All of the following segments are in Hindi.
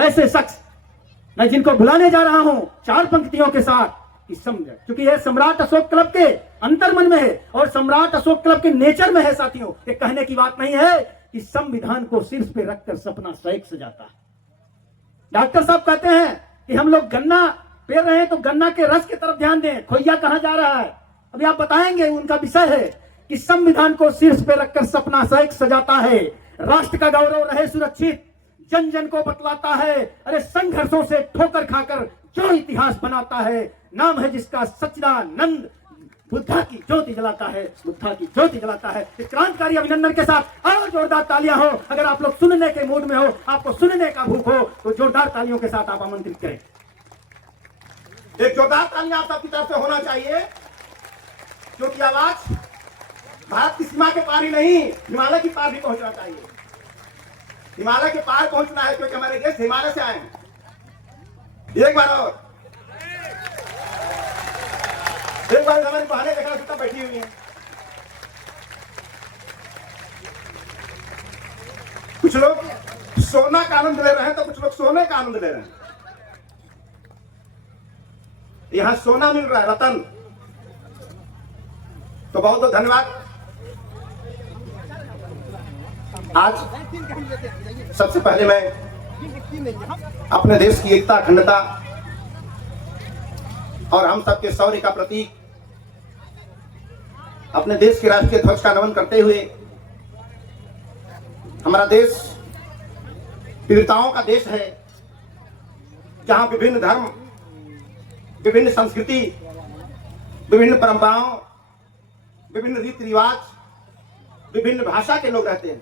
ऐसे शख्स मैं जिनको बुलाने जा रहा हूं 4 पंक्तियों के साथ कि समझ, क्योंकि यह सम्राट अशोक क्लब के अंतर्मन में है और सम्राट अशोक क्लब के नेचर में है। साथियों, ये कहने की बात नहीं है कि संविधान को सिर पे रखकर सपना सैक सजाता है। डॉक्टर साहब कहते हैं कि हम लोग गन्ना पेर रहे हैं तो गन्ना के रस की तरफ ध्यान दें, खोइया कहां जा रहा है अभी आप बताएंगे। उनका विषय है कि संविधान को शीर्ष पे रखकर सपना सैक सजाता है, राष्ट्र का गौरव रहे सुरक्षित, जन जन को बतलाता है, अरे संघर्षों से ठोकर खाकर जो इतिहास बनाता है, नाम है जिसका सच्चिदानंद, बुद्धा की ज्योति जलाता है, बुद्धा की ज्योति जलाता है। इस क्रांतिकारी अभिनंदन के साथ और जोरदार तालियां हो। अगर आप लोग सुनने के मूड में हो, आपको सुनने का भूख हो, तो जोरदार तालियों के साथ आप आमंत्रित करें। एक जोरदार तालियां आप सबकी तरफ से होना चाहिए, क्योंकि आवाज भारत की सीमा के पार ही नहीं, हिमालय की पार भी पहुंचना चाहिए। हिमालय के पार पहुंचना है, क्योंकि हमारे देश हिमालय से आए हैं। एक बार और, एक बार हमारी बहनें देखना कितना बैठी हुई हैं। कुछ लोग सोना का आनंद ले रहे हैं तो कुछ लोग सोने का आनंद ले रहे हैं। यहां सोना मिल रहा है, रतन, तो बहुत बहुत धन्यवाद। आज सबसे पहले मैं अपने देश की एकता, अखंडता और हम सबके शौर्य का प्रतीक अपने देश के राष्ट्रीय ध्वज का नमन करते हुए, हमारा देश विविधताओं का देश है, जहां विभिन्न धर्म, विभिन्न संस्कृति, विभिन्न परंपराओं, विभिन्न रीति रिवाज, विभिन्न भाषा के लोग रहते हैं।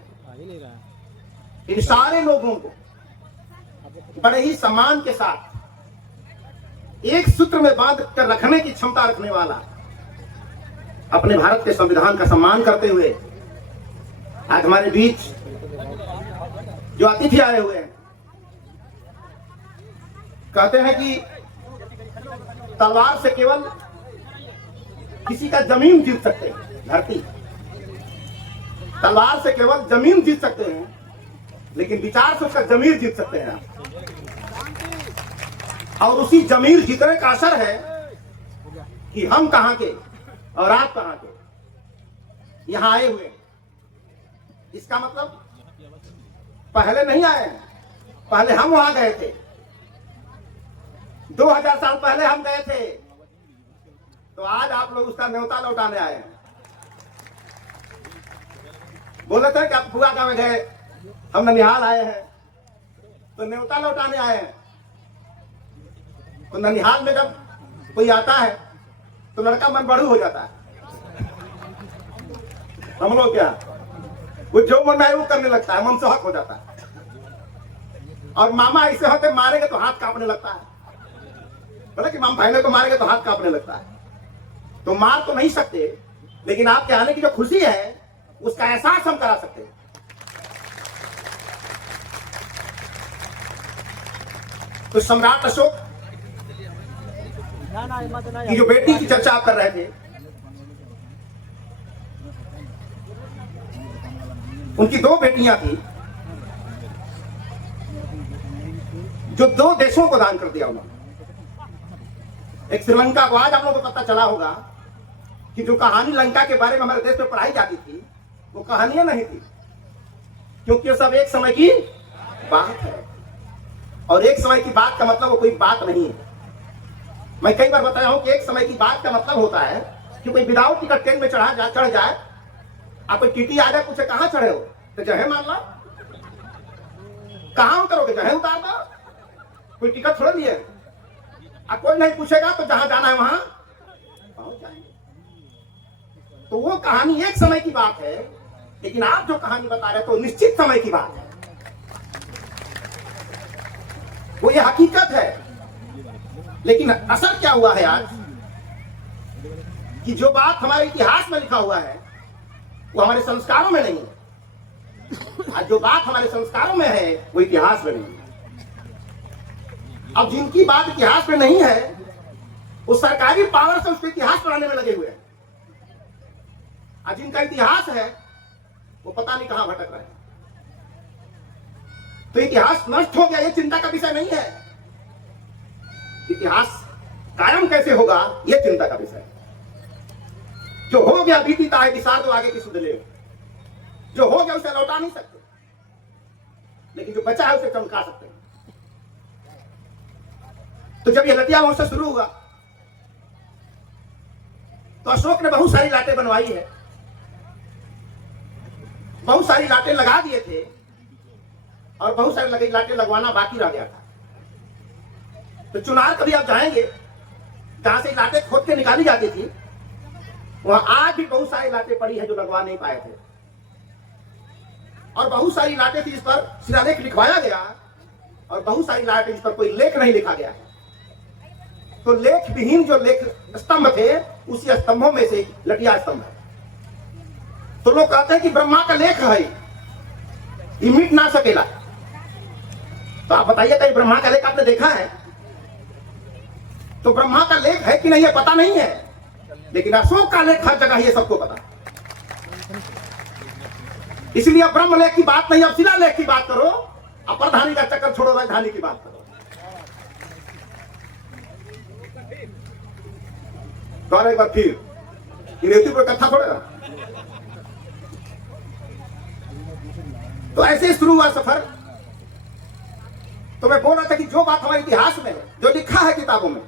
इन सारे लोगों को बड़े ही सम्मान के साथ एक सूत्र में बांध कर रखने की क्षमता रखने वाला, अपने भारत के संविधान का सम्मान करते हुए आज हमारे बीच जो अतिथि आए हुए हैं, कहते हैं कि तलवार से केवल किसी का जमीन जीत सकते हैं, धरती, तलवार से केवल जमीन जीत सकते हैं, लेकिन विचार से उसका जमीर जीत सकते हैं। और उसी जमीर जीतने का असर है कि हम कहां के और आप कहां के यहां आए हुए। इसका मतलब पहले नहीं आए हैं, पहले हम वहां गए थे, 2000 साल पहले हम गए थे, तो आज आप लोग उसका न्योता लौटाने आए हैं। बोले थे कि आप बुआ गांव में गए, हम ननिहाल आए हैं, तो न्योता लौटाने आए हैं। तो ननिहाल में जब कोई आता है तो लड़का मन बढ़ू हो जाता है। हम लोग क्या, वो जो मन में वो करने लगता है, मन से हक हो जाता है। और मामा ऐसे होते मारेंगे तो हाथ कांपने लगता है, बोले कि मामा भाई को मारेंगे तो हाथ कांपने लगता है। तो मार तो नहीं सकते, लेकिन आपके आने की जो खुशी है उसका एहसास हम करा सकते हैं। तो सम्राट अशोक की जो बेटी की चर्चा आप कर रहे थे, उनकी 2 बेटियां थी जो 2 देशों को दान कर दिया उन्होंने। एक श्रीलंका को, आज आप लोगों को पता चला होगा कि जो कहानी लंका के बारे में हमारे देश में पढ़ाई जाती थी, वो कहानियां नहीं थी, क्योंकि वो सब एक समय की बात है। और एक समय की बात का मतलब वो कोई बात नहीं है। मैं कई बार बताया हूं कि एक समय की बात का मतलब होता है कि कोई विदाउट टिकट ट्रेन में चढ़ जाए, आप कोई टीटी आ जाए, पूछे कहां चढ़े हो, तो जहे मान ला, कहां उतरोगे, जहे उतार दो, कोई टिकट थोड़ा लिए। अब कोई नहीं पूछेगा तो जहां जाना है वहां पहुंच जाएंगे। तो वो कहानी एक समय की बात है, लेकिन आप जो कहानी बता रहे तो निश्चित समय की बात है, वो ये हकीकत है। लेकिन असर क्या हुआ है आज, कि जो बात हमारे इतिहास में लिखा हुआ है वो हमारे संस्कारों में नहीं है। आज जो बात हमारे संस्कारों में है वो इतिहास में नहीं है। अब जिनकी बात इतिहास में नहीं है, वो सरकारी पावर से उसको इतिहास पढ़ाने में लगे हुए हैं। आज जिनका इतिहास है वो पता नहीं कहां भटक रहे हैं। तो इतिहास नष्ट हो गया, ये चिंता का विषय नहीं है। इतिहास कायम कैसे होगा, ये चिंता का विषय है। जो हो गया बीतीता है, विसार दो आगे की सुध ले। जो हो गया उसे लौटा नहीं सकते, लेकिन जो बचा है उसे चमका सकते हैं। तो जब ये लटिया महोत्सव शुरू हुआ तो अशोक ने बहुत सारी लाटें बनवाई है, बहुत सारी लाटें लगा दिए थे और बहुत सारी लाटें लगवाना बाकी रह गया था। तो चुनार कभी आप जाएंगे, जहां से लाटें खोद के निकाली जाती थी, वहां आज भी बहुत सारी लाटें पड़ी है जो लगवा नहीं पाए थे। और बहुत सारी लाटें थी जिस पर शिलालेख लिखवाया गया और बहुत सारी लाटें जिस पर कोई लेख नहीं लिखा गया। तो लेख विहीन जो लेख स्तंभ थे, उसी स्तंभों में से लटिया स्तंभ है। तो लोग कहते हैं कि ब्रह्मा का लेख है, ये मिट ना सकेला। तो आप बताइए, कहीं ब्रह्मा का लेख आपने देखा है? तो ब्रह्मा का लेख है कि नहीं है पता नहीं है, लेकिन अशोक का लेख हर जगह ये सबको पता। इसलिए अब ब्रह्म लेख की बात नहीं, अब शिला लेख की बात करो। अपरधानी का चक्कर छोड़ो, राजधानी की बात करो। एक बार फिर रेवती पर कथा छोड़ेगा। तो ऐसे शुरू हुआ सफर। तो मैं बोल रहा था कि जो बात हमारे इतिहास में है, जो लिखा है किताबों में,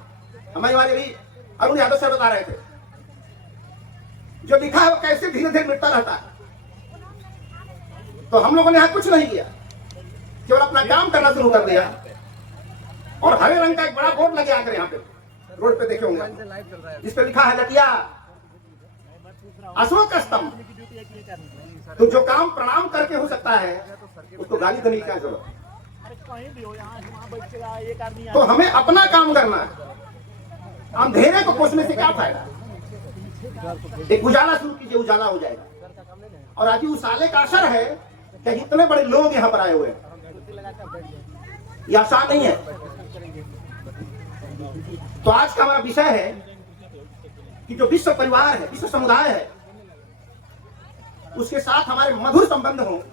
हमारे भी अरुण यादव सर बता रहे थे, जो लिखा है वो कैसे धीरे धीरे मिटता रहता है। तो हम लोगों ने यहां कुछ नहीं किया, केवल अपना काम करना शुरू कर दिया। और हरे रंग का एक बड़ा बोर्ड लगे आकर यहाँ पे रोड पे देखे होंगे, जिस पे लिखा है लटिया अशोक स्तंभ। तो जो काम प्रणाम करके हो सकता है, उसको गाली देने की क्या जरूरत है? तो हमें अपना काम करना है। अंधेरे को पोषने से क्या फायदा? एक उजाला शुरू कीजिए, उजाला हो जाएगा। और अभी उजाले का असर है कि इतने बड़े लोग यहाँ पर आए हुए हैं, ये आसान नहीं है। तो आज का हमारा विषय है कि जो विश्व परिवार है, विश्व समुदाय है, उसके साथ हमारे मधुर संबंध हो।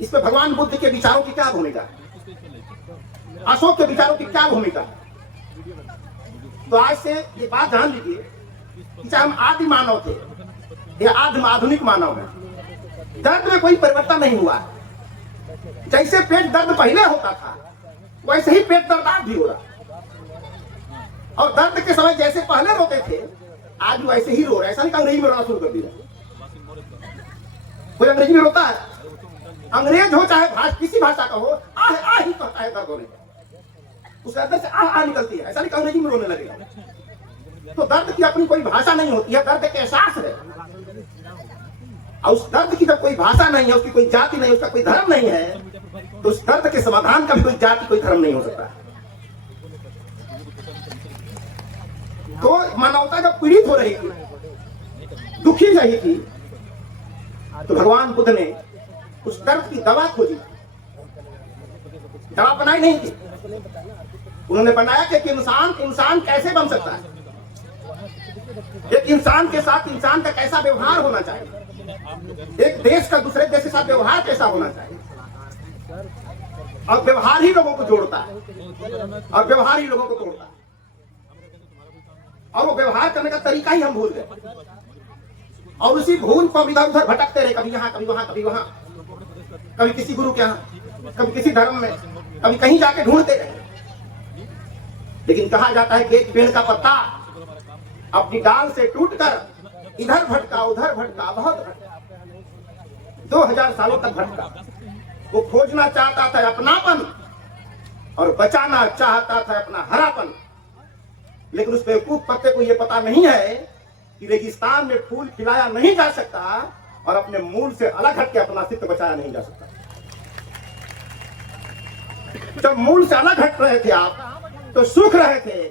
इस पे भगवान बुद्ध के विचारों की क्या भूमिका है, अशोक के विचारों की क्या भूमिका है। तो आज से ये बात जान लीजिए कि चाहे हम आदि मानव थे या आधुनिक मानव है, दर्द में कोई परिवर्तन नहीं हुआ। जैसे पेट दर्द पहले होता था, वैसे ही पेट दर्द आज भी हो रहा। और दर्द के समय जैसे पहले रोते थे, आज वैसे ही रो रहे। ऐसा नहीं कि अंग्रेजी में रोना शुरू कर दिया। कोई अंग्रेजी में रोता है? अंग्रेज हो चाहे किसी भाषा का हो, आह ही कहता है दर्द होने का। उसके अंदर से आह निकलती है। ऐसा नहीं कि अंग्रेजी में रोने लगेगा। तो दर्द की अपनी कोई भाषा नहीं होती है, दर्द एक एहसास है। और उस दर्द की जब कोई भाषा नहीं है, उसकी कोई जाति नहीं, उसका कोई धर्म नहीं है, तो उस दर्द के समाधान का भी कोई जाति कोई धर्म नहीं हो सकता। तो मानवता जब पीड़ित हो रही थी, दुखी रही थी, तो भगवान बुद्ध ने उस दर्द की दवा खोजी। दवा बनाई नहीं थी, उन्होंने बनाया कि इंसान कैसे बन सकता है, एक इंसान के साथ इंसान का कैसा व्यवहार होना चाहिए, एक देश का दूसरे देश के साथ व्यवहार कैसा होना चाहिए। और व्यवहार ही लोगों को जोड़ता है और व्यवहार ही लोगों को तोड़ता है। और वो व्यवहार करने का तरीका ही हम भूल गए, और उसी भूल को इधर उधर भटकते रहे, कभी यहाँ कभी वहां कभी वहां, कभी किसी गुरु के यहाँ, कभी किसी धर्म में, कभी कहीं जाके ढूंढते रहे। लेकिन कहा जाता है कि एक पेड़ का पत्ता अपनी डाल से टूटकर इधर भटका उधर भटका, बहुत भटका, 2000 सालों तक भटका। वो खोजना चाहता था अपनापन और बचाना चाहता था अपना हरापन। लेकिन उस बेवकूफ पत्ते को यह पता नहीं है कि रेगिस्तान में फूल खिलाया नहीं जा सकता और अपने मूल से अलग हट के अपना अस्तित्व बचाया नहीं जा सकता। जब मूल से अलग हट रहे थे आप तो सूख रहे थे,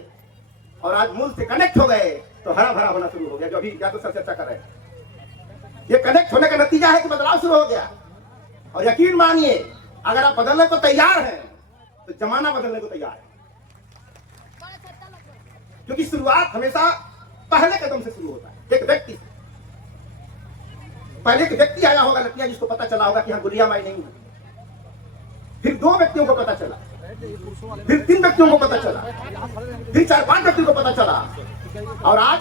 और आज मूल से कनेक्ट हो गए तो हरा भरा होना शुरू हो गया। जो अभी यादव सर चर्चा कर रहे हैं, ये कनेक्ट होने का नतीजा है कि बदलाव शुरू हो गया। और यकीन मानिए, अगर आप बदलने को तैयार हैं तो जमाना बदलने को तैयार है, क्योंकि शुरुआत हमेशा पहले कदम से शुरू होता है, एक व्यक्ति से। पहले एक व्यक्ति आया होगा लटिया, जिसको पता चला होगा कि हाँ गुड़िया माई नहीं है, फिर 2 व्यक्तियों को पता चला, फिर 3 व्यक्तियों को पता चला, फिर 4-5 व्यक्तियों को पता चला, और आज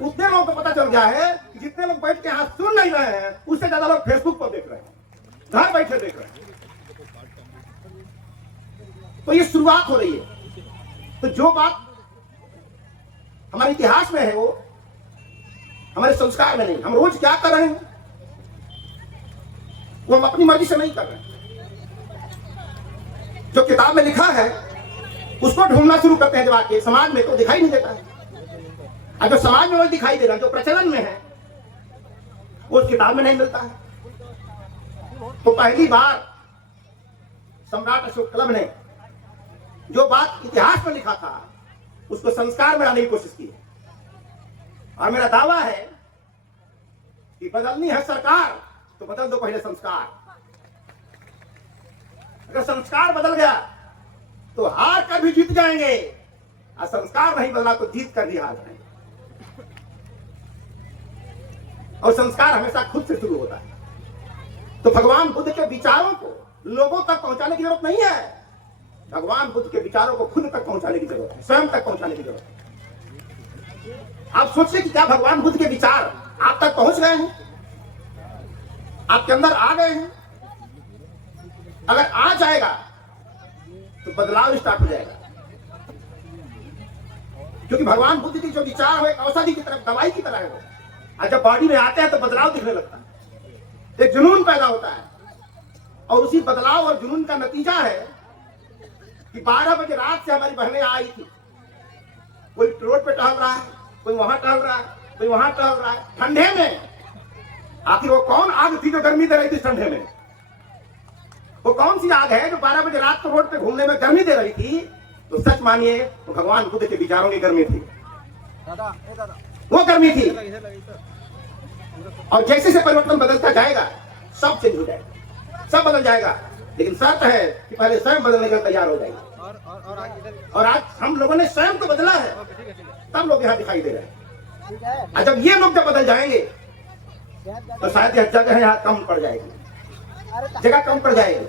उतने लोगों को पता चल गया है कि जितने लोग बैठ के यहाँ सुन नहीं रहे हैं उससे ज्यादा लोग फेसबुक पर देख रहे हैं, घर बैठे देख रहे हैं। तो ये शुरुआत हो रही है। तो जो बात हमारे इतिहास में है वो हमारे संस्कार में नहीं। हम रोज क्या कर रहे हैं वो हम अपनी मर्जी से नहीं कर रहे हैं। जो किताब में लिखा है उसको ढूंढना शुरू करते हैं जब आके समाज में, तो दिखाई नहीं देता है। और जो समाज में वो दिखाई दे रहा है, जो प्रचलन में है, वो उस किताब में नहीं मिलता है। तो पहली बार सम्राट अशोक क्लब ने जो बात इतिहास में लिखा था उसको संस्कार में लाने की कोशिश की है। और मेरा दावा है कि बदलनी है सरकार तो बदल दो पहले संस्कार। अगर संस्कार बदल गया तो हार कर भी जीत जाएंगे, और संस्कार नहीं बदला तो जीत कर भी हार जाएंगे। और संस्कार हमेशा खुद से शुरू होता है। तो भगवान बुद्ध के विचारों को लोगों तक पहुंचाने की जरूरत नहीं है, भगवान बुद्ध के विचारों को खुद तक पहुंचाने की जरूरत है, स्वयं तक पहुंचाने की जरूरत है। आप सोचिए कि क्या भगवान बुद्ध के विचार आप तक पहुंच गए हैं, आपके अंदर आ गए हैं? अगर आ जाएगा तो बदलाव स्टार्ट हो जाएगा। क्योंकि भगवान बुद्ध की जो विचार हो एक औषधि की तरफ, दवाई की तरह है वो, और जब बॉडी में आते हैं तो बदलाव दिखने लगता है, एक जुनून पैदा होता है। और उसी बदलाव और जुनून का नतीजा है कि 12 बजे रात से हमारी बहनें आई थी। कोई रोड पे टहल रहा है, कोई वहां टहल रहा है, कोई वहां टहल रहा है, ठंडे में। आखिर वो कौन आग थी जो गर्मी दे रही थी ठंडे में? वो कौन सी आग है जो 12 बजे रात को रोड पे घूमने में गर्मी दे रही थी? तो सच मानिए तो भगवान बुद्ध के विचारों की गर्मी थी, वो गर्मी थी। और जैसे से परिवर्तन बदलता जाएगा सब चेंज हो जाएगा, सब बदल जाएगा। लेकिन शर्त है कि पहले स्वयं बदलने के लिए तैयार हो जाएगा। और आज हम लोगों ने स्वयं को बदला है, तब लोग यहाँ दिखाई दे रहे हैं। और जब ये लोग जब बदल जाएंगे तो शायद यह जगह यहाँ कम पड़ जाएगी, जगह कम पड़ जाएगी।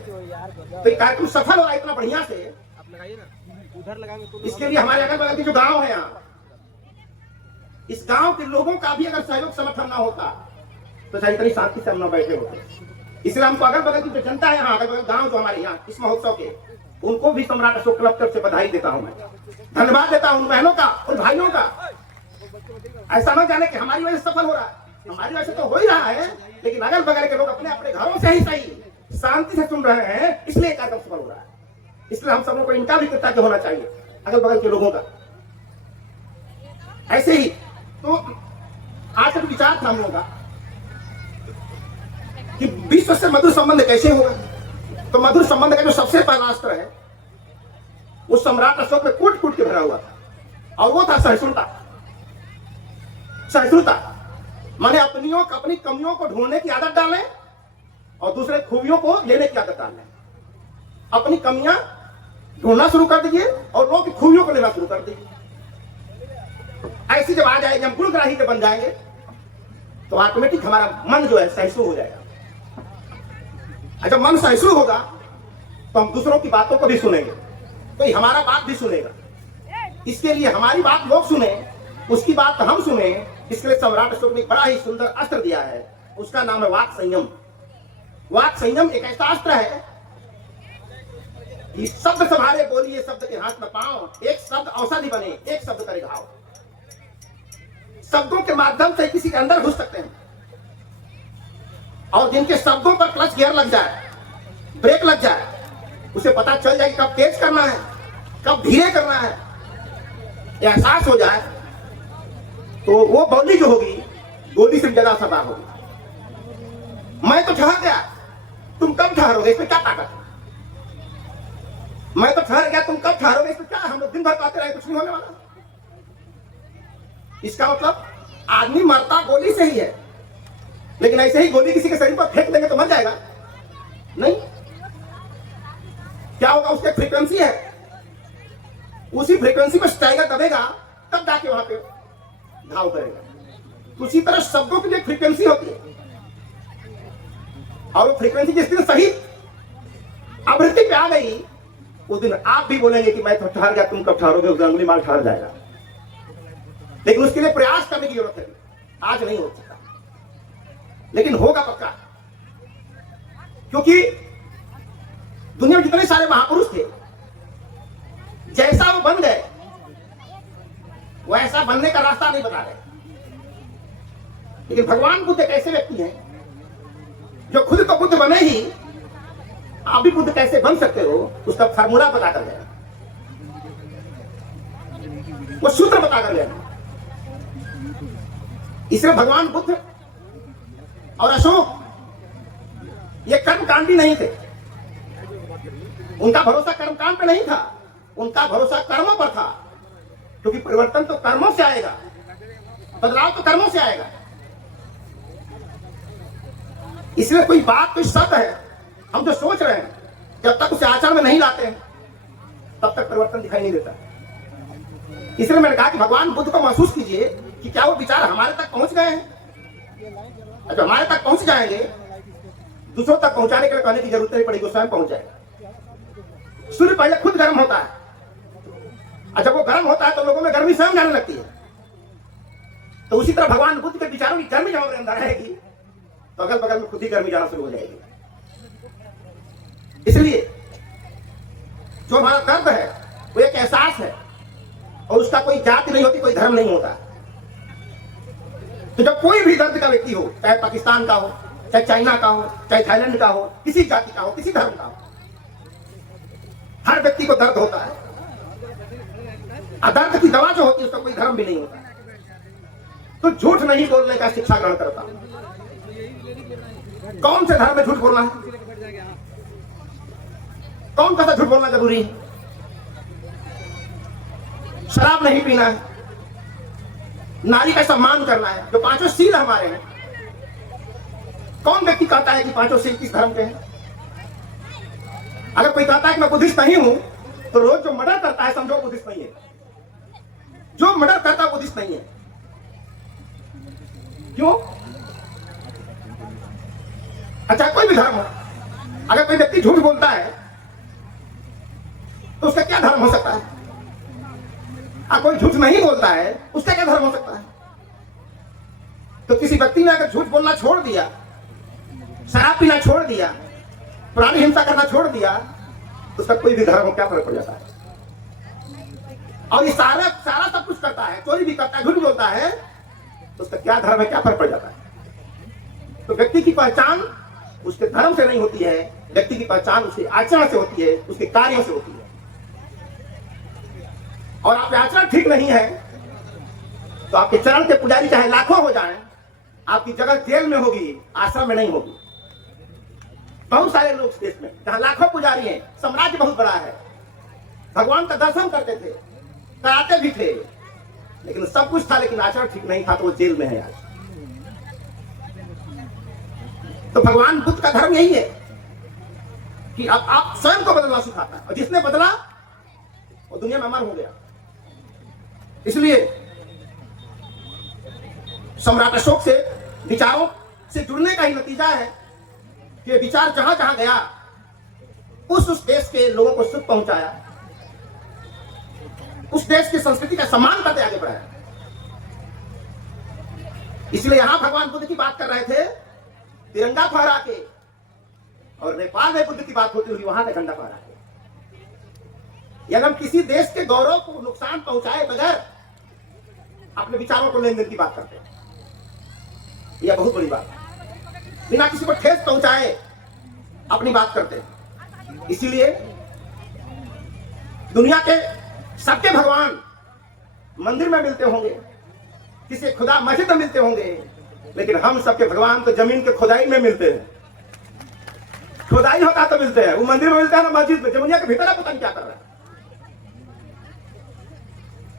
तो ये कार्यक्रम सफल होगा इतना बढ़िया से। इसके लिए हमारे अगल बगल के जो गांव है यहाँ, इस गांव के लोगों का भी अगर सहयोग समर्थन ना होता तो शायद इतनी शांति से हम ना बैठे होते। इसलिए हमको अगल बगल की जो जनता है यहाँ, अगल बगल गांव जो हमारे यहाँ इस महोत्सव के, उनको भी सम्राट अशोक क्लब तरफ से बधाई देता हूँ, मैं धन्यवाद देता हूँ उन बहनों का, उन भाइयों का। ऐसा ना जाने कि हमारी वजह से सफल हो रहा है, हमारी वजह से तो हो ही रहा है, लेकिन अगल बगल के लोग अपने अपने घरों से ही सही शांति से सुन रहे हैं, इसलिए कार्यक्रम सफल हो रहा है। इसलिए हम सबों को इनका भी कृतज्ञ होना चाहिए, अगल बगल के लोगों का। ऐसे ही तो आज तक विचार था हम लोगों का कि विश्व से मधुर संबंध कैसे होगा। तो मधुर संबंध का जो सबसे पहला अस्त्र है वो सम्राट अशोक में कूट कूट के भरा हुआ था, और वो था सहिष्णुता। सहिष्णुता माने अपनी कमियों को ढूंढने की आदत डालें और दूसरे खूबियों को लेने की आदत डालें। अपनी कमियां ढूंढना शुरू कर दीजिए और लोगों की खूबियों को लेना शुरू कर दीजिए। ऐसी जब आ जाएगी, हम गुणग्राही जब बन जाएंगे तो ऑटोमेटिक हमारा मन जो है सहिष्णु हो जाएगा। और जब मन सहिष्णु होगा तो हम दूसरों की बातों को भी सुनेंगे, कोई हमारा बात भी सुनेगा। इसके लिए हमारी बात लोग सुने, उसकी बात हम सुने, इसके लिए सम्राट अशोक ने बड़ा ही सुंदर अस्त्र दिया है, उसका नाम है वाक संयम। वाक संयम एक ऐसा अस्त्र है कि शब्द संभाले बोलिए, शब्द के हाथ में पाओ, एक शब्द औषधि बने, एक शब्द करे घाव। शब्दों के माध्यम से किसी के अंदर घुस सकते हैं, और जिनके शब्दों पर क्लच गियर लग जाए, ब्रेक लग जाए, उसे पता चल जाए कि कब तेज करना है, कब धीरे करना है, एहसास हो जाए तो वो बोली जो होगी गोली से ज्यादा असरदार होगी। मैं तो ठहर गया, तुम कब ठहरोगे, इसमें क्या ताकत है? मैं तो ठहर गया, तुम कब ठहरोगे, इसमें क्या? हम लोग दिन भर बातें रहे, कुछ नहीं होने वाला। इसका मतलब आदमी मरता गोली से ही है, लेकिन ऐसे ही गोली किसी के शरीर पर फेंक देंगे तो मर जाएगा नहीं। क्या होगा? उसकी फ्रीक्वेंसी है, उसी फ्रीक्वेंसी पर स्ट्राइकर दबेगा तब जाके वहां पे घाव करेगा। उसी तरह शब्दों की एक फ्रीक्वेंसी होती है, और वो फ्रीक्वेंसी जिस दिन सही आवृत्ति पे आ गई, उस दिन आप भी बोलेंगे कि मैं तो ठहर गया, तुम कब ठहरोगे, उस दिन अंगुली माल ठहर जाएगा। लेकिन उसके लिए प्रयास करने की जरूरत है। आज नहीं हो सकता, लेकिन होगा पक्का, क्योंकि दुनिया में जितने सारे महापुरुष थे, जैसा वो बन गए वैसा बनने का रास्ता नहीं बता रहे। लेकिन भगवान बुद्ध एक ऐसे व्यक्ति हैं जो खुद तो बुद्ध बने ही, आप भी बुद्ध कैसे बन सकते हो उसका फार्मूला बता कर गया, वो सूत्र बता कर गया। इसलिए भगवान बुद्ध और अशोक ये कर्मकांडी नहीं थे। उनका भरोसा कर्मकांड पे नहीं था, उनका भरोसा कर्मों पर था, क्योंकि परिवर्तन तो कर्मों से आएगा, बदलाव तो कर्मों से आएगा। इसलिए कोई बात, कोई शब्द है, हम जो सोच रहे हैं, जब तक उसे आचरण में नहीं लाते हैं तब तक परिवर्तन दिखाई नहीं देता। इसलिए मैंने कहा कि भगवान बुद्ध को महसूस कीजिए कि क्या वो विचार हमारे तक पहुंच गए हैं। जब हमारे तक पहुंच जाएंगे, दूसरों तक पहुंचाने के लिए कहने की जरूरत नहीं पड़ेगी, स्वयं पहुंच जाएगा। सूर्य पहले खुद गर्म होता है, और जब वो गर्म होता है तो लोगों में गर्मी स्वयं जाने लगती है। तो उसी तरह भगवान बुद्ध के विचारों की गर्मी जब हमारे अंदर रहेगी तो अगल बगल में खुद ही गर्मी जाना शुरू हो जाएगी। इसलिए जो हमारा दर्द है वो एक एहसास है, और उसका कोई जाति नहीं होती, कोई धर्म नहीं होता। तो जब कोई भी दर्द का व्यक्ति हो, चाहे पाकिस्तान का हो, चाहे चाइना का हो, चाहे थाईलैंड का हो, किसी जाति का हो, किसी धर्म का हो, हर व्यक्ति को दर्द होता है। दर्द की दवा जो होती है उसका कोई धर्म भी नहीं होता। तो झूठ नहीं बोलने का शिक्षा ग्रहण करता हूं। कौन से धर्म में झूठ बोलना है, कौन सा झूठ बोलना जरूरी है? शराब नहीं पीना है, नारी का सम्मान करना है, जो पांचों सील हमारे हैं। कौन व्यक्ति कहता है कि पांचों सील किस धर्म के हैं? अगर कोई कहता है कि मैं बुद्धिस्ट नहीं हूं, तो रोज जो मर्डर करता है समझो बुद्धिस्ट नहीं है। जो मर्डर करता है बुद्धिस्ट नहीं है। क्यों? अच्छा, कोई भी धर्म हो, अगर कोई व्यक्ति झूठ बोलता है तो उसका क्या धर्म हो सकता है? कोई झूठ नहीं बोलता है, उसका क्या धर्म हो सकता है? तो किसी व्यक्ति ने अगर झूठ बोलना छोड़ दिया, शराब पीना छोड़ दिया, प्राणी हिंसा करना छोड़ दिया, तो उसका कोई भी धर्म हो क्या फर्क पड़ जाता है? और ये सारा सब कुछ करता है, चोरी भी करता है, झूठ बोलता है, तो उसका क्या धर्म है, क्या फर्क पड़ जाता है? तो व्यक्ति की पहचान उसके धर्म से नहीं होती है, व्यक्ति की पहचान उसके आचरण से होती है, उसके कार्यों से होती है। और आपके आचरण ठीक नहीं है तो आपके चरण के पुजारी चाहे लाखों हो जाएं, आपकी जगह जेल में होगी, आश्रम में नहीं होगी। बहुत सारे लोग देश में जहां लाखों पुजारी हैं, साम्राज्य बहुत बड़ा है, भगवान का दर्शन करते थे, कराते भी थे, लेकिन सब कुछ था, लेकिन आचरण ठीक नहीं था, तो वो जेल में है आज। तो भगवान बुद्ध का धर्म यही है कि अब आप स्वयं को बदलना सिखाता है, और जिसने बदला वो दुनिया में अमर हो गया। इसलिए सम्राट अशोक से विचारों से जुड़ने का ही नतीजा है कि विचार जहां जहां गया उस देश के लोगों को सुख पहुंचाया, उस देश की संस्कृति का सम्मान करते आगे बढ़ाया। इसलिए यहां भगवान बुद्ध की बात कर रहे थे तिरंगा फहरा के, और नेपाल में बुद्ध की बात होती हुई वहां का झंडा फहरा के। यदि हम किसी देश के गौरव को नुकसान पहुंचाए बगैर अपने विचारों को लेन देन की बात करते हैं, यह बहुत बड़ी बात है। बिना किसी को ठेस पहुंचाए अपनी बात करते हैं। इसीलिए दुनिया के सबके भगवान मंदिर में मिलते होंगे, किसी खुदा मस्जिद में मिलते होंगे, लेकिन हम सबके भगवान तो जमीन के खुदाई में मिलते हैं। खुदाई होता तो मिलते हैं, वो मंदिर में मिलता है ना मस्जिद में, जमुनिया के भीतर पता नहीं क्या कर रहा है।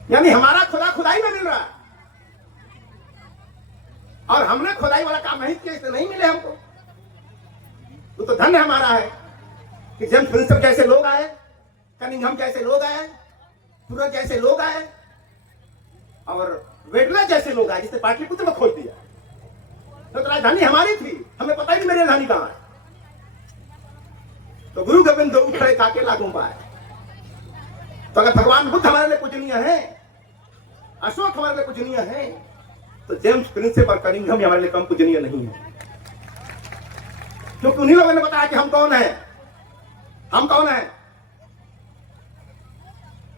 यानी हमारा खुदा खुदाई में मिल रहा है, और हमने खुदाई वाला काम नहीं किया, इसलिए नहीं मिले हमको। तो धन्य हमारा है कि जेम्स विल्सन जैसे लोग आए, कनिंघम जैसे लोग आए, सूरज जैसे लोग आए, और वेडला जैसे लोग आए, जिसने पाटलिपुत्र में खोज दिया। तो राजधानी हमारी थी, हमें पता ही नहीं मेरी राजधानी कहां है। तो गुरु गोविंद दो खड़े काके लागू पाए। तो अगर भगवान बुद्ध हमारे लिए पूजनीय है, अशोक हमारे लिए पूजनीय है, तो जेम्स प्रिंसेप और कनिंघम हमारे लिए कम पूजनीय नहीं है। क्योंकि उन्हीं लोगों ने बताया कि हम कौन है, हम कौन है।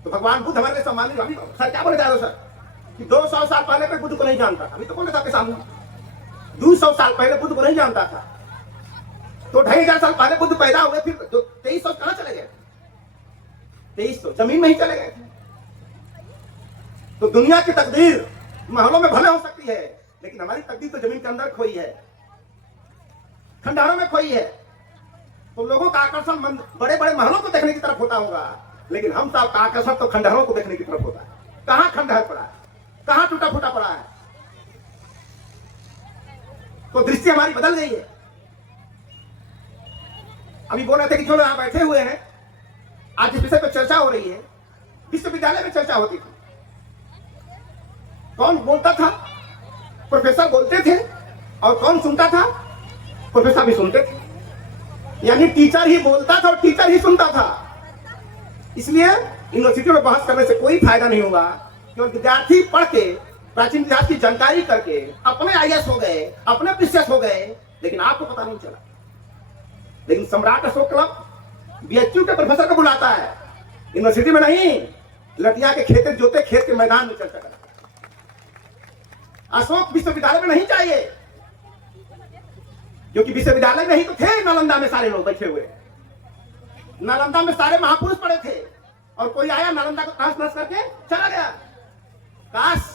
तो भगवान बुद्ध हमारे लिए सम्मानित। अभी सर क्या बोले जा रहे हो सर कि 200 साल पहले कोई बुद्ध को नहीं जानता था। अभी तो बोले था आपके सामने 200 साल पहले बुद्ध को नहीं जानता था। तो 2500 साल पहले बुद्ध पैदा हुए, फिर 2300 कहां चले गए? 2300 जमीन में ही चले गए थे। तो दुनिया की तकदीर महलों में भले हो सकती है, लेकिन हमारी तकदीर तो जमीन के अंदर खोई है, खंडारों में खोई है। तो लोगों का आकर्षण बड़े बड़े महलों को देखने की तरफ होता होगा, लेकिन हम सब का आकर्षण तो खंडहरों को देखने की तरफ होता है। कहां खंडहर पड़ा है, कहां टूटा फूटा पड़ा है। तो दृष्टि हमारी बदल गई है। अभी बोल रहे थे कि जो लोग यहां बैठे हुए हैं, आज जिस विषय पर चर्चा हो रही है, विश्वविद्यालय में चर्चा होती थी। कौन बोलता था? प्रोफेसर बोलते थे। और कौन सुनता था? प्रोफेसर भी सुनते थे। यानी टीचर ही बोलता था और टीचर ही सुनता था। इसलिए यूनिवर्सिटी में बहस करने से कोई फायदा नहीं होगा, क्योंकि विद्यार्थी पढ़ के प्राचीन इतिहास की जानकारी करके अपने आईएएस हो गए, अपने पीसीएस हो गए, लेकिन आपको पता नहीं चला। लेकिन सम्राट अशोक क्लब बीएचयू के प्रोफेसर को बुलाता है, यूनिवर्सिटी में नहीं, लटिया के खेते जोते खेत के मैदान में चर्चा करता है। अशोक विश्वविद्यालय में नहीं चाहिए, क्योंकि विश्वविद्यालय में ही तो थे नालंदा में सारे लोग बैठे हुए। नालंदा में सारे महापुरुष पड़े थे, और कोई आया नालंदा को तहस नहस करके चला गया। काश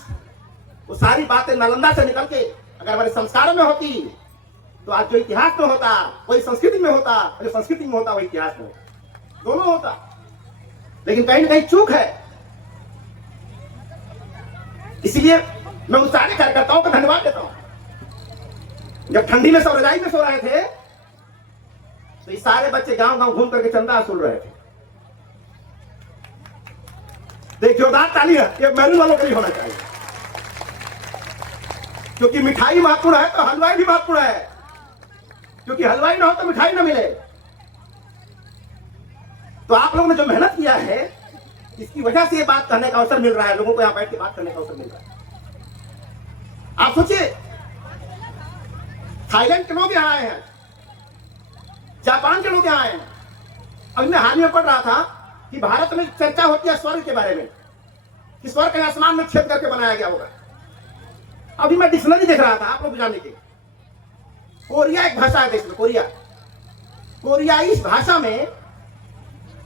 वो सारी बातें नालंदा से निकल के अगर हमारे संस्कारों में होती, तो आज जो इतिहास में होता वही संस्कृति में होता, और जो संस्कृति में होता वही इतिहास में होता, दोनों होता। लेकिन कहीं ना कहीं चूक है। इसलिए मैं उन सारे कार्यकर्ताओं का धन्यवाद देता हूं। जब ठंडी में सब रजाई में सो रहे थे, तो ये सारे बच्चे गांव गांव घूम करके चंदा वसूल रहे थे। एक जोरदार ताली है, ये मैरून वालों के लिए होना चाहिए, क्योंकि मिठाई महत्वपूर्ण है तो हलवाई भी महत्वपूर्ण है, क्योंकि हलवाई ना हो तो मिठाई ना मिले। तो आप लोगों ने जो मेहनत किया है, इसकी वजह से ये बात कहने का अवसर मिल रहा है, लोगों को यहां बैठ के बात करने का अवसर मिल रहा है। आप सोचिए, थाईलैंड के लोग यहां आए हैं, जापान के लोग यहां आए हैं। अभी मैं हाल ही में पढ़ रहा था कि भारत में चर्चा होती है स्वर्ग के बारे में, कि स्वर्ग के आसमान में छेद करके बनाया गया होगा। अभी मैं डिक्शनरी देख रहा था आप लोग जानने के। कोरिया एक भाषा है देश में, कोरिया। कोरियाई इस भाषा में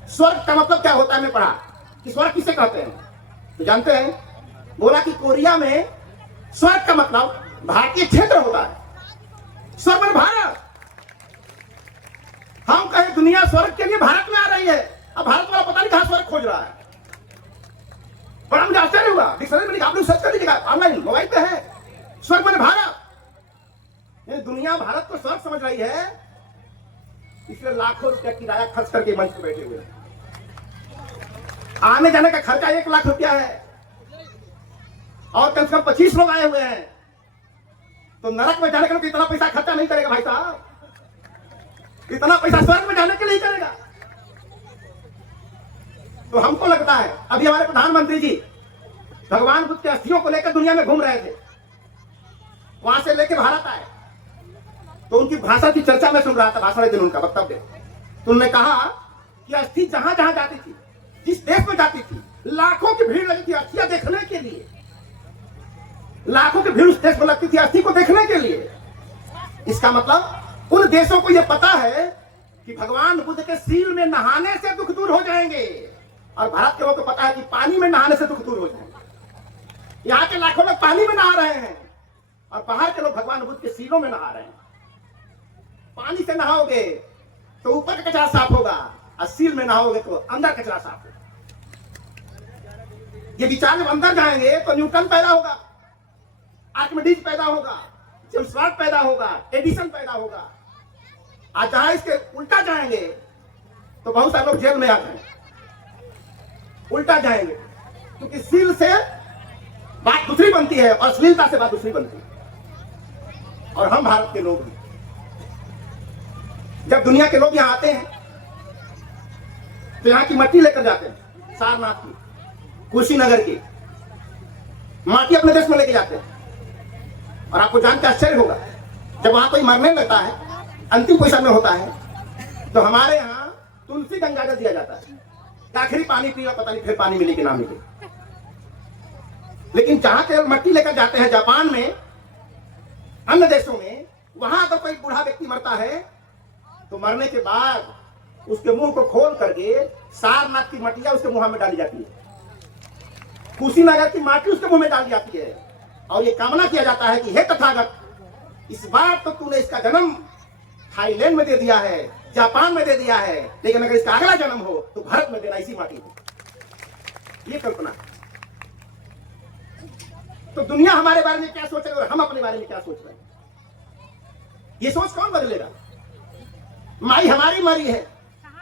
स्वर्ग का मतलब क्या होता है मैं पढ़ा कि स्वर्ग किसे कहते हैं, तो जानते हैं? बोला कि कोरिया में स्वर्ग का मतलब भारतीय क्षेत्र होता है। स्वर्ग में भारत, हम कहें दुनिया स्वर्ग के लिए भारत में आ रही है, अब भारत वाला पता नहीं कहां स्वर्ग खोज रहा है। बड़ा मुझे आश्चर्य हुआ। डिक्शनरी में लिखा, आप लोग सर्च कर लीजिएगा, ऑनलाइन मोबाइल पे है। स्वर्ग में भारत, ये दुनिया भारत को स्वर्ग समझ रही है, इसलिए लाखों रुपया किराया खर्च करके मंच पर बैठे हुए हैं। आने जाने का खर्चा 1 लाख रुपया है, और कम से कम 25 लोग आए हुए हैं। तो नरक में जाने के लिए इतना पैसा खर्चा नहीं करेगा भाई साहब, इतना पैसा स्वर्ग में जाने के लिए करेगा। तो हमको लगता है, अभी हमारे प्रधानमंत्री जी भगवान बुद्ध की अस्थियों को लेकर दुनिया में घूम रहे थे, वहां से लेकर भारत आए, तो उनकी भाषा की चर्चा में सुन रहा था, भाषण दिन उनका वक्तव्य। तो उन्होंने कहा कि अस्थि जहां जहां जाती थी, जिस देश में जाती थी, लाखों की भीड़ लगती थी अस्थियां देखने के लिए। लाखों की भीड़ उस देश में लगती थी अस्थि को देखने के लिए। इसका मतलब उन देशों को यह पता है कि भगवान बुद्ध के सील में नहाने से दुख दूर हो जाएंगे, और भारत के लोगों को पता है कि पानी में नहाने से दुख दूर हो जाएंगे। यहाँ के लाखों लोग पानी में नहा रहे हैं, और बाहर के लोग भगवान बुद्ध के सीलों में नहा रहे हैं। पानी से नहाओगे तो ऊपर का कचरा साफ होगा, और सील में नहाओगे तो अंदर कचरा साफ होगा। ये विचार जब अंदर जाएंगे तो न्यूटन पैदा होगा, आर्किमिडीज पैदा होगा, जेम्स वाट पैदा होगा, एडिसन पैदा होगा। आज जहां इसके उल्टा जाएंगे तो बहुत सारे लोग जेल में आ जाएंगे, उल्टा जाएंगे, क्योंकि सील से बात दूसरी बनती है और अश्लीलता से बात दूसरी बनती है। और हम भारत के लोग हैं, जब दुनिया के लोग यहां आते हैं तो यहाँ की मट्टी लेकर जाते हैं, सारनाथ की, कुशीनगर की माटी अपने देश में लेके जाते हैं। और आपको जान के आश्चर्य होगा, जब वहां कोई मरने लगता है, अंतिम पोजीशन में होता है, तो हमारे यहाँ तुलसी गंगा जल दिया जाता है। आखिरी पानी पीना, पता नहीं फिर पानी मिले कि ना मिले। लेकिन जहां केवल मट्टी लेकर जाते हैं, जापान में, अन्य देशों में, वहां अगर कोई बूढ़ा व्यक्ति मरता है तो मरने के बाद उसके मुंह को खोल करके सारनाथ की मटिया उसके मुंह में डाली जाती है, कुशीनगर की माटी उसके मुंह में डाली जाती है, और ये कामना किया जाता है कि हे तथागत, इस बार तो तूने इसका जन्म थाईलैंड में दे दिया है, जापान में दे दिया है, लेकिन अगर इसका अगला जन्म हो तो भारत में देना, इसी माटी को। ये कल्पना। तो दुनिया हमारे बारे में क्या सोच रही है और हम अपने बारे में क्या सोच रहे हैं, ये सोच कौन बदलेगा? माई हमारी मरी है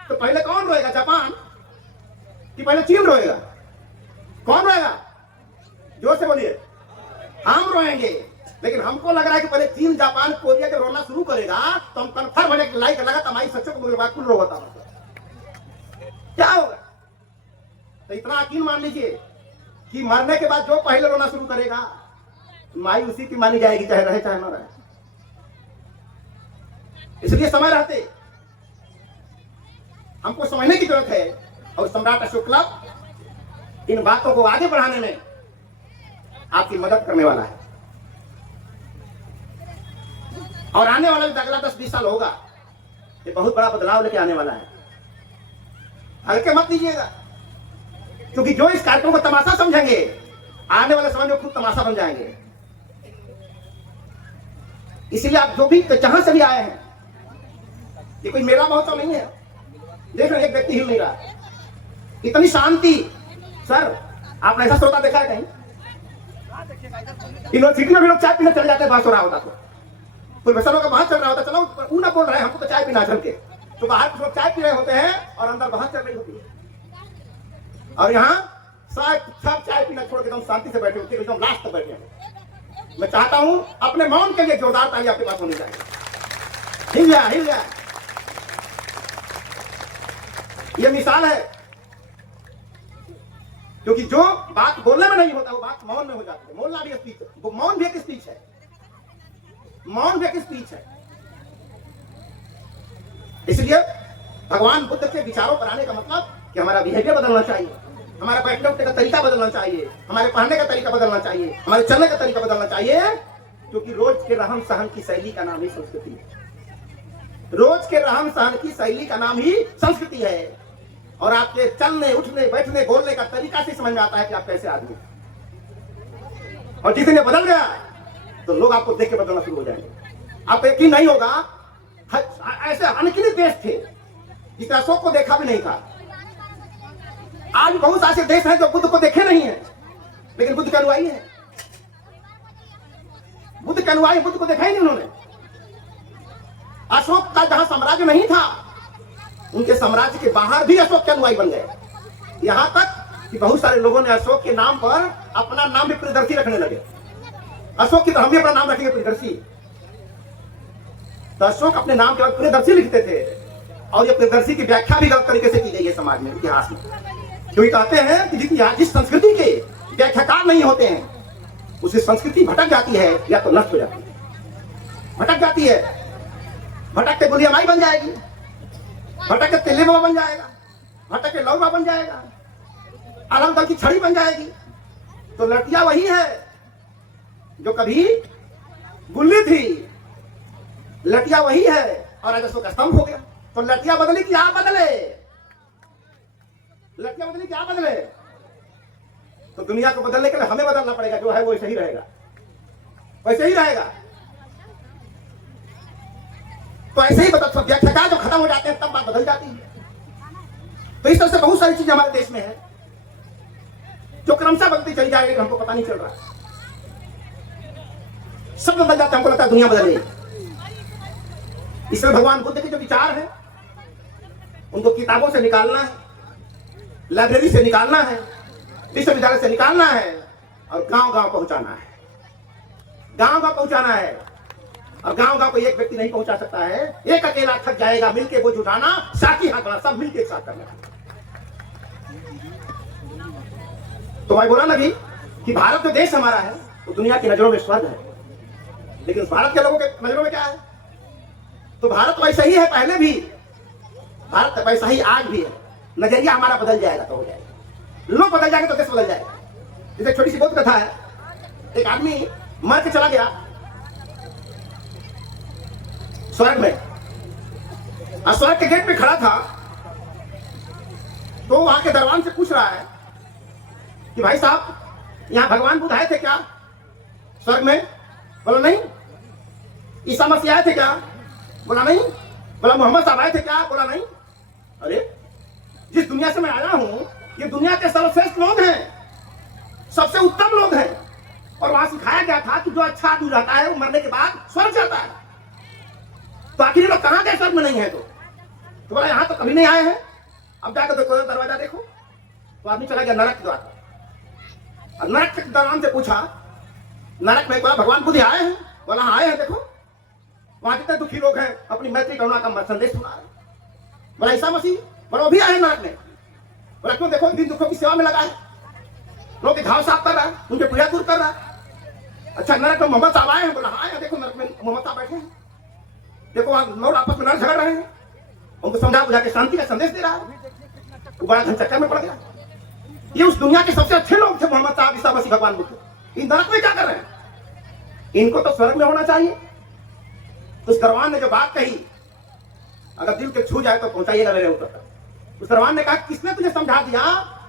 तो पहले कौन रोएगा, जापान कि पहले चीन रोएगा? कौन रोएगा? जोर से बोलिए। हम रोएंगे। लेकिन हमको लग रहा है कि पहले चीन, जापान, कोरिया जब रोना शुरू करेगा तो हम कन्फर्म होने की लाइक लगा, हमारी सच्चों को मुझे बात रो होता क्या होगा? तो इतना यकीन मान लीजिए कि मरने के बाद जो पहले रोना शुरू करेगा, माई उसी की मानी जाएगी, चाहे रहे चाहे न रहे। इसलिए समय रहते हमको समझने की जरूरत है, और सम्राट अशोक क्लब इन बातों को आगे बढ़ाने में आपकी मदद करने वाला है। और आने वाला जो अगला 10-20 साल होगा, ये बहुत बड़ा बदलाव लेके आने वाला है। हल्के मत लीजिएगा, क्योंकि जो इस कार्यक्रम को तमाशा समझेंगे, आने वाले समय में खुद तमाशा बन जाएंगे। इसलिए आप जो भी जहां से भी आए हैं, ये कोई मेला महोत्सव नहीं है। देख रहे एक व्यक्ति हिल नहीं रहा, इतनी शांति। सर, आपने ऐसा श्रोता देखा है कहीं? यूनिवर्सिटी में भी लोग चाय पीने चले जाते हैं, बात हो रहा होता तो प्रोफेसरों का बाहर चल रहा होता, चलो ऊ ना बोल रहे हैं, हमको तो चाय पीना चल के, तो बाहर कुछ लोग चाय पी रहे होते हैं और अंदर बाहर चल रही होती है, और यहाँ सब चाय पीना छोड़ के एकदम शांति से बैठे होते हैं, एकदम लास्ट तक बैठे हैं। मैं चाहता हूं अपने मौन के लिए जोरदार ताली आपके पास होनी चाहिए। हिल गया, हिल गया। ये मिसाल है, क्योंकि जो बात बोलने में नहीं होता वो बात मौन में हो जाती है। बोलना भी स्पीच है, वो मौन भी एक स्पीच है, मौन भी एक स्पीच है। इसलिए भगवान बुद्ध के विचारों पर आने का मतलब कि हमारा बिहेवियर बदलना चाहिए, हमारा बैठने उठने का तरीका बदलना चाहिए, हमारे पढ़ने का तरीका बदलना चाहिए, हमारे चलने का तरीका बदलना चाहिए, क्योंकि रोज के रहन सहन की शैली का नाम ही संस्कृति है। रोज के रहन सहन की शैली का नाम ही संस्कृति है। और आपके चलने, उठने, बैठने, बोलने का तरीका से समझ में आता है कि आप कैसे आदमी। और जिस दिन ये बदल गया तो लोग आपको देख के बदलना शुरू हो जाएंगे। आप यकीन नहीं होगा, ऐसे अनगिनत देश थे जिस अशोक को देखा भी नहीं था। आज बहुत ऐसे देश हैं जो बुद्ध को देखे नहीं है, लेकिन बुद्ध के अनुयायी है। बुद्ध के अनुयायी, बुद्ध को देखा ही नहीं उन्होंने। अशोक का जहां साम्राज्य नहीं था, उनके साम्राज्य के बाहर भी अशोक के अनुयायी बन गए। यहां तक कि बहुत सारे लोगों ने अशोक के नाम पर अपना नाम भी प्रियदर्शी रखने लगे। अशोक की तो हम भी अपना नाम रखेंगे प्रियदर्शी। तो अशोक अपने नाम के बाद प्रियदर्शी लिखते थे, और ये प्रियदर्शी की व्याख्या भी गलत तरीके से की गई है समाज में, इतिहास में। क्योंकि कहते हैं कि जिस संस्कृति के व्याख्याकार नहीं होते हैं, उसकी संस्कृति भटक जाती है या तो नष्ट हो जाती है। भटक जाती है, भटक के गुलिया माई बन जाएगी, भटक के तेले बाबा बन जाएगा, भटक के लौबा बन जाएगा, अलग दल की छड़ी बन जाएगी। तो लड़कियां वही है जो कभी गुल्ली थी, लड़कियां वही है, और आज अशोक स्तंभ हो गया। तो लड़कियां बदली क्या बदले? लड़कियां बदली क्या बदले? तो दुनिया को बदलने के लिए हमें बदलना पड़ेगा। जो है वो वैसे ही रहेगा, वैसे ही रहेगा। तो ऐसे ही बदल, व्याख्याकार जब खत्म हो जाते हैं तब बात बदल जाती है। तो इस तरह से बहुत सारी चीजें हमारे देश में है जो क्रमशः बदलती चली जाएगी, हमको पता नहीं चल रहा। सब बदल जाता है, हमको लगता है दुनिया बदल गई। इसलिए भगवान बुद्ध के जो विचार है उनको किताबों से निकालना है, लाइब्रेरी से निकालना है, विश्वविद्यालय से निकालना है, और गांव गांव पहुंचाना है। गांव गांव पहुंचाना है, और गांव गांव को एक व्यक्ति नहीं पहुंचा सकता है। एक अकेला थक जाएगा, मिलके बोझ उठाना, साथी हाथ बढ़ा, सब मिलके एक साथ करना। तो मैं बोला ना कि भारत जो देश हमारा है वो दुनिया की नजरों में स्वर्ग है, लेकिन भारत के लोगों के नजरों में क्या है? तो भारत वैसा ही है, पहले भी भारत वैसा ही आज भी है। नजरिया हमारा बदल जाएगा तो हो जाएगा, लोग बदल जाएंगे तो देश बदल जाएगा। जैसे छोटी सी बहुत कथा है, एक आदमी मर के चला गया स्वर्ग में, और स्वर्ग के गेट पे खड़ा था, तो वहां के दरबान से पूछ रहा है कि भाई साहब, यहां भगवान बुद्ध आए थे क्या स्वर्ग में? बोला नहीं। ईसा मसीह आए थे क्या? बोला नहीं। बोला मोहम्मद साहब आए थे क्या? बोला नहीं। अरे, जिस दुनिया से मैं आया हूं ये दुनिया के सर्वश्रेष्ठ लोग हैं, सबसे उत्तम लोग हैं, और वहां सिखाया गया था कि जो अच्छा आदमी रहता है वो मरने के बाद स्वर्ग जाता है। तो आखिर लोग कहां गए स्वर्ग में नहीं है? तो बोला यहां तो कभी नहीं आए हैं। अब जाकर देखो, दरवाजा देखो। तो आदमी चला गया नरक के द्वार, और नरक के दरबान से पूछा, नरक में बोला भगवान बुद्ध आए हैं? बोला हाँ आए हैं, देखो वहां कितने दुखी लोग हैं, अपनी मैत्री करुणा का संदेश सुना रहे। बोला ईसा मसीह? बोला वो भी आए हैं नरक में। बोला क्यों? देखो दिन दुखों की सेवा में लगा है, लोग के घाव साफ कर रहा है, उनके पीड़ा दूर कर रहा है। अच्छा, नरक में मोहम्मद साहब आए हैं? बोला हाँ, देखो नरक में मोहम्मद साहब बैठे हैं, देखो वहां लोग आपस में लड़ झगड़ रहे हैं, उनको समझा बुझा के शांति का संदेश दे रहा है। वो बड़ा धन चक्कर में पड़ गया। ये उस दुनिया के सबसे अच्छे लोग थे, मोहम्मद साहब, ईसा मसीह, भगवान बुद्ध। इन नरक में क्या कर रहे हैं? इनको तो स्वर्ग में होना चाहिए। उस दरबान ने जो बात कही, अगर दिल के छू जाए तो पहुंचाइएगा मेरे ऊपर तक। उस दरबान ने कहा, किसने तुझे समझा दिया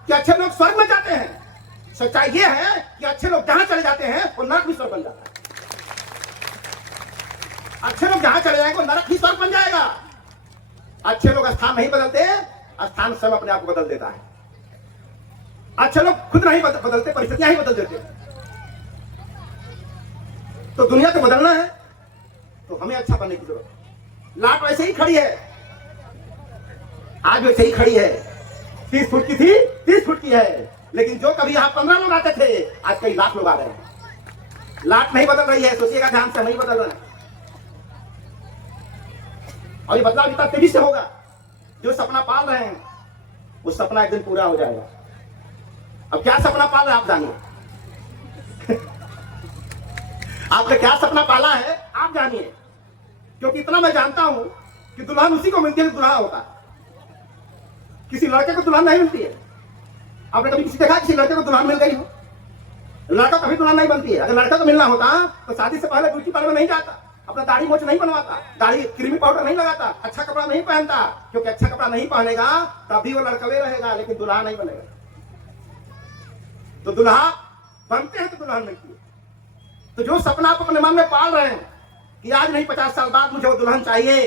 कि अच्छे लोग स्वर्ग में जाते हैं? सच्चाई ये है कि अच्छे लोग जहां चले जाते हैं वो नरक भी स्वर्ग बन जाता है। अच्छे लोग जहां चले जाएंगे वो नरक भी स्वर्ग बन जाएगा। अच्छे लोग स्थान नहीं बदलते, स्थान सब अपने आप को बदल देता है। अच्छे लोग खुद नहीं बदलते, परिस्थितियां ही बदल देते। तो दुनिया को बदलना है तो हमें अच्छा बनने की जरूरत है। लाट वैसे ही खड़ी है, आज वैसे ही खड़ी है। 30 फुट की थी, 30 फुट की है, लेकिन जो कभी यहाँ 15 लोग आते थे, आज कई लाख लोग आ रहे हैं। लाट नहीं बदल रही है, सोचिएगा ध्यान से, नहीं बदल रहा है। और ये बदलाव इतना तेजी से होगा, जो सपना पाल रहे हैं वो सपना एक दिन पूरा हो जाएगा। अब क्या सपना पाल रहे हैं आप जानिए। आपने क्या सपना पाला है आप जानिए, क्योंकि इतना मैं जानता हूं कि दुल्हन उसी को मिलती है दुल्हा होता है, किसी लड़के को दुल्हन नहीं मिलती है। आपने कभी किसी देखा किसी लड़के को दुल्हन मिल गई हो? लड़का कभी दुल्हन नहीं बनती है। अगर लड़का को मिलना होता तो शादी से पहले ब्यूटी पार्लर नहीं जाता, अपना दाढ़ी मोछ नहीं बनवाता, दाढ़ी क्रीमी पाउडर नहीं लगाता, अच्छा कपड़ा नहीं पहनता, क्योंकि अच्छा कपड़ा नहीं पहनेगा तभी वो लड़कवे रहेगा, लेकिन दुल्हा नहीं बनेगा। तो दुल्हा बनते हैं तो दुल्हन मिलती है। तो जो सपना आप अपने मन में पाल रहे हैं कि आज नहीं 50 साल बाद मुझे वो दुल्हन चाहिए,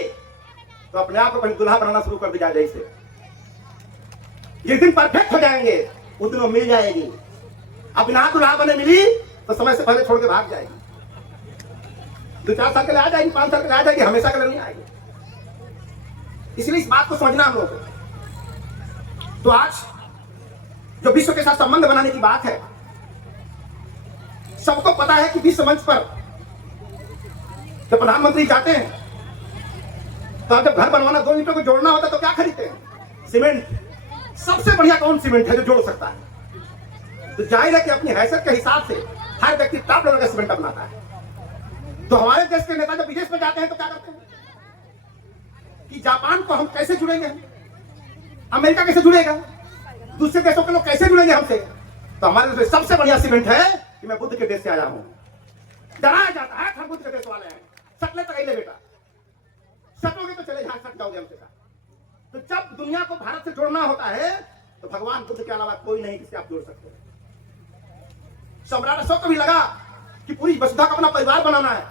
तो अपने आप को दुल्हा बनाना शुरू कर दिया। जैसे जिस दिन परफेक्ट हो जाएंगे उस दिन वो मिल जाएगी। अब बिना दुल्हा बने मिली तो समय से पहले छोड़ के भाग जाएगी। 2-4 साल के लिए आ जाएगी, 5 साल के लिए आ जाएगी, हमेशा के लिए नहीं आएगी। इसलिए इस बात को समझना हम लोग। तो आज जो विश्व के साथ संबंध बनाने की बात है, सबको पता है कि विश्व मंच पर जब प्रधानमंत्री जाते हैं तो जब घर बनवाना 2 ईंटों को जोड़ना होता है तो क्या खरीदते हैं? सीमेंट। सबसे बढ़िया कौन सीमेंट है जो जोड़ सकता है? तो जाहिर है कि अपनी हैसियत के हिसाब से हर व्यक्ति टॉप लेवल का सीमेंट अपनाता है। तो हमारे देश के नेता जब विदेश में जाते हैं तो क्या करते हैं कि जापान को हम कैसे जुड़ेंगे, अमेरिका कैसे जुड़ेगा, दूसरे देशों के लोग कैसे जुड़ेंगे हमसे? तो हमारे देश में सबसे बढ़िया सीमेंट है कि मैं बुद्ध के देश से आया हूं। डराया जाता है हम बुद्ध के देश वाले हैं, सकले तो ले बेटा, सकोगे तो चले जहां सक जाओगे हमसे। तो जब दुनिया को भारत से जोड़ना होता है तो भगवान बुद्ध के अलावा कोई नहीं जिससे आप जोड़ सकते हैं। सम्राट अशोक को भी लगा कि पूरी वसुधा को अपना परिवार बनाना है,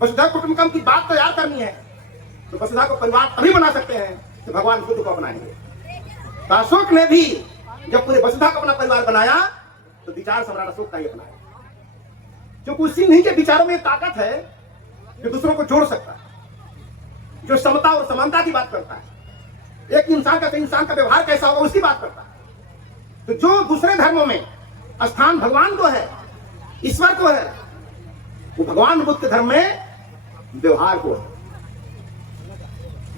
वसुधा कुटुंबकम की बात तैयार करनी है। तो वसुधा को परिवार तभी बना सकते हैं तो भगवान बुद्ध को अपनाएंगे। तो अशोक ने भी जब पूरे वसुधा को अपना परिवार बनाया तो विचार सम्राट अशोक का ही अपनाया, क्योंकि उसी नहीं के विचारों में ताकत है जो दूसरों को जोड़ सकता है, जो समता और समानता की बात करता है, एक इंसान का व्यवहार कैसा होगा उसकी बात करता है। तो जो दूसरे धर्मों में स्थान भगवान को है, ईश्वर को है, वो भगवान बुद्ध के धर्म में व्यवहार को है।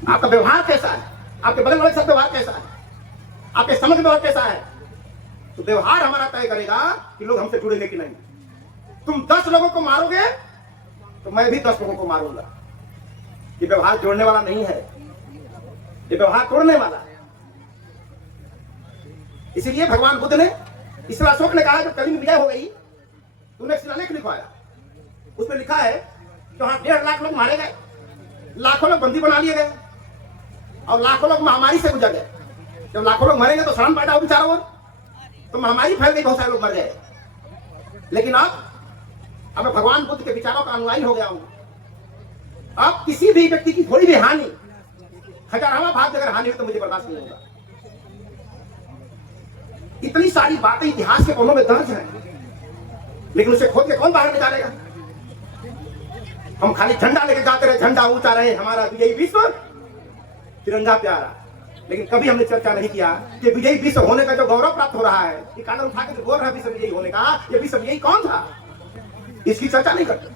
आपका व्यवहार कैसा है, आपके बगल वाले से व्यवहार कैसा है, आपके समझ में और कैसा है, तो व्यवहार हमारा तय करेगा कि लोग हमसे जुड़ेंगे कि नहीं। तुम 10 लोगों को मारोगे तो मैं भी 10 लोगों को मारूंगा। ये व्यवहार जोड़ने वाला नहीं है, ये व्यवहार तोड़ने वाला है। इसीलिए भगवान बुद्ध ने, इसलिए अशोक ने कहा जब कभी विजय हो गई तो उन्हें शिलालेख लिखवाया। उसमें लिखा है कि वहां 1.5 लाख लोग मारे गए, लाखों लोग बंदी बना लिए गए और लाखों लोग महामारी से गुजर गए। जब लाखों लोग मरेंगे तो शरण पैदा होगी चारों ओर, तो महामारी फैल गई, बहुत सारे लोग मर गए। लेकिन अब मैं भगवान बुद्ध के विचारों का अनुयायी हो गया हूं। अब किसी भी व्यक्ति की थोड़ी भी हानि, हजारवां भाग अगर हानि हुई तो मुझे बर्दाश्त नहीं होगा। इतनी सारी बातें इतिहास के कोनों में दर्ज हैं, लेकिन उसे खोद के कौन बाहर निकालेगा। हम खाली झंडा लेके जाते रहे, झंडा ऊंचा रहे, हमारा विजयी विश्व, तिरंगा प्यारा, लेकिन कभी हमने चर्चा नहीं किया कि विजयी विश्व होने का जो गौरव प्राप्त हो रहा है, कि कानून उठा के बोल रहा है विश्व विजयी होने का, ये विश्व विजयी कौन था, इसकी चर्चा नहीं करते।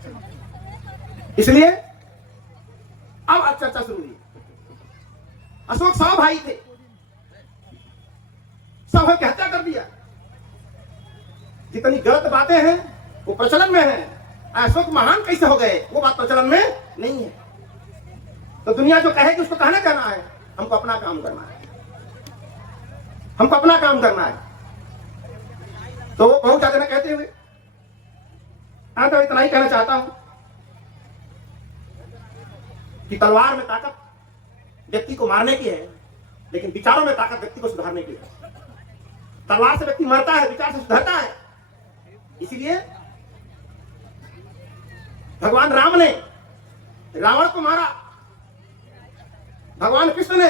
इसलिए अब चर्चा शुरू हुई। अशोक 100 भाई थे, सब की हत्या कर दिया। जितनी गलत बातें हैं वो प्रचलन में है। अशोक महान कैसे हो गए वो बात प्रचलन में नहीं है। तो दुनिया जो कहे कि उसको कहना है, हमको अपना काम करना है, हमको अपना काम करना है। तो वो बहुत ज्यादा कहते हुए तो इतना ही कहना चाहता हूं कि तलवार में ताकत व्यक्ति को मारने की है, लेकिन विचारों में ताकत व्यक्ति को सुधारने की है। तलवार से व्यक्ति मरता है, विचार से सुधरता है। इसलिए भगवान राम ने रावण को मारा, भगवान कृष्ण ने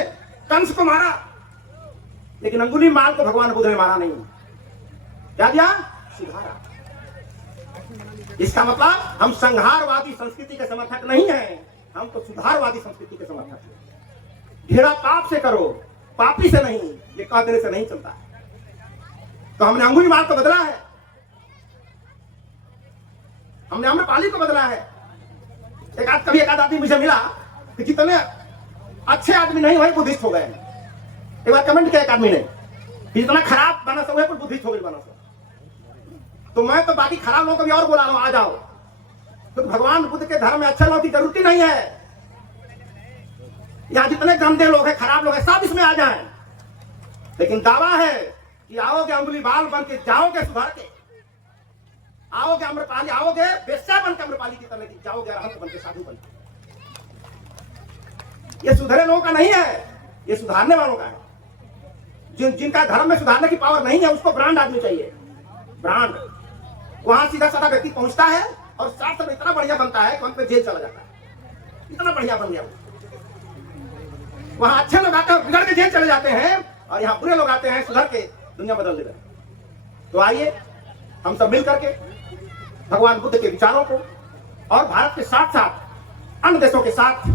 कंस को मारा, लेकिन अंगुली माल को भगवान बुद्ध ने मारा नहीं। क्या दिया? सुधारा। इसका मतलब हम संहारवादी संस्कृति के समर्थक नहीं हैं, हम तो सुधारवादी संस्कृति के समर्थक हैं। घेरा पाप से करो, पापी से नहीं, ये कह देने से नहीं चलता। तो हमने अंगुली माल को बदला है, हमने आम्रपाली को बदला है। एक आध आदमी मुझे मिला कि जितने अच्छे आदमी नहीं हुए बुद्धिस्ट हो गए। एक बार कमेंट किया एक आदमी ने कि जितना खराब बना सब है बुद्धिस्ट हो गए बना सब। तो मैं तो बाकी खराब लोगों को भी और बोला रहा हूं, आ जाओ, तो भगवान बुद्ध के धर्म में अच्छे लोगों की जरूरत ही नहीं है। यहां जितने गंदे लोग हैं, खराब लोग हैं, सब इसमें आ जाएं। लेकिन दावा है कि आओगे अंगुली बाल बन के, जाओगे सुधार के, आओगे अम्रपाली, आओगे बेस्या बन के अम्रपाली की तरह जाओगे, अरहंत बन के, साधु बन के। ये सुधरे लोगों का नहीं है, ये सुधारने वालों का है। जिनका धर्म में सुधारने की पावर नहीं है उसको ब्रांड आदमी चाहिए, ब्रांड। वहां सीधा साधा व्यक्ति पहुंचता है और साथ साथ इतना बढ़िया बनता है कि वहां पे जेल चला जाता है। इतना बढ़िया बन गया। वहां अच्छे लोग आते हैं बिगड़ के जेल चले जाते हैं, और यहाँ बुरे लोग आते हैं सुधर के दुनिया बदल देते हैं। तो आइए हम सब मिल करके भगवान बुद्ध के विचारों को, और भारत के साथ साथ अन्य देशों के साथ,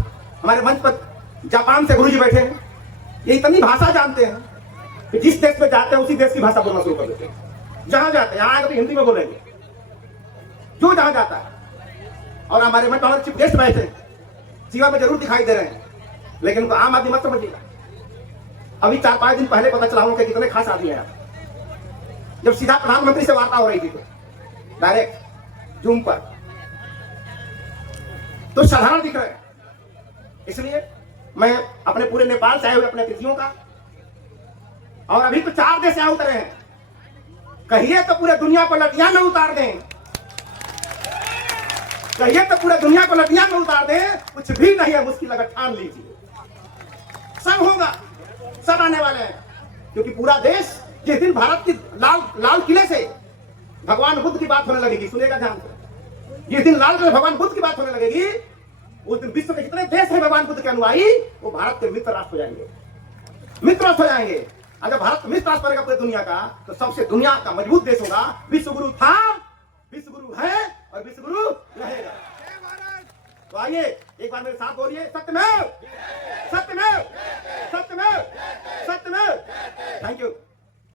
हमारे मंच पर जापान से गुरुजी बैठे हैं, ये इतनी भाषा जानते हैं कि जिस देश में जाते हैं उसी देश की भाषा बोलना शुरू कर देते हैं। जहां जाते हैं, यहाँ तो हिंदी में बोलेंगे जो जहां जाता है। और हमारे मंच पर चीफ गेस्ट बैठे हैं, जीवा में जरूर दिखाई दे रहे हैं, लेकिन उनको आम आदमी मत समझिएगा। अभी 4-5 दिन पहले पता चला कि कितने खास आदमी है। जब सीधा प्रधानमंत्री से वार्ता हो रही थी तो डायरेक्ट जूम पर, तो साधारण दिख रहे हैं। इसलिए मैं अपने पूरे नेपाल से आए हुए अपने अतिथियों का, और अभी तो 4 देश यहाँ उतरे हैं, कहिए तो पूरे दुनिया को लटिया में उतार दें, कहिए तो पूरे दुनिया को लटिया में उतार दें। कुछ भी नहीं है मुश्किल, अगर ठान लीजिए सब होगा, सब आने वाले हैं। क्योंकि पूरा देश, जिस दिन भारत की लाल किले से भगवान बुद्ध की बात होने लगेगी, सुनेगा ध्यान से, जिस दिन लाल किले भगवान बुद्ध की बात होने लगेगी, उस दिन विश्व के जितने देश हैं भगवान बुद्ध के अनुयायी, वो भारत के मित्र राष्ट्र हो जाएंगे, मित्र राष्ट्र हो जाएंगे। अगर भारत मित्र राष्ट्र बनेगा पूरी दुनिया का, तो सबसे दुनिया का मजबूत देश होगा। विश्व गुरु था, विश्व गुरु है, और विश्व गुरु रहेगा। तो आइए एक बार मेरे साथ बोलिए, सत्यमेव सत्यमेव सत्यमेव सत्यमेव। Thank you.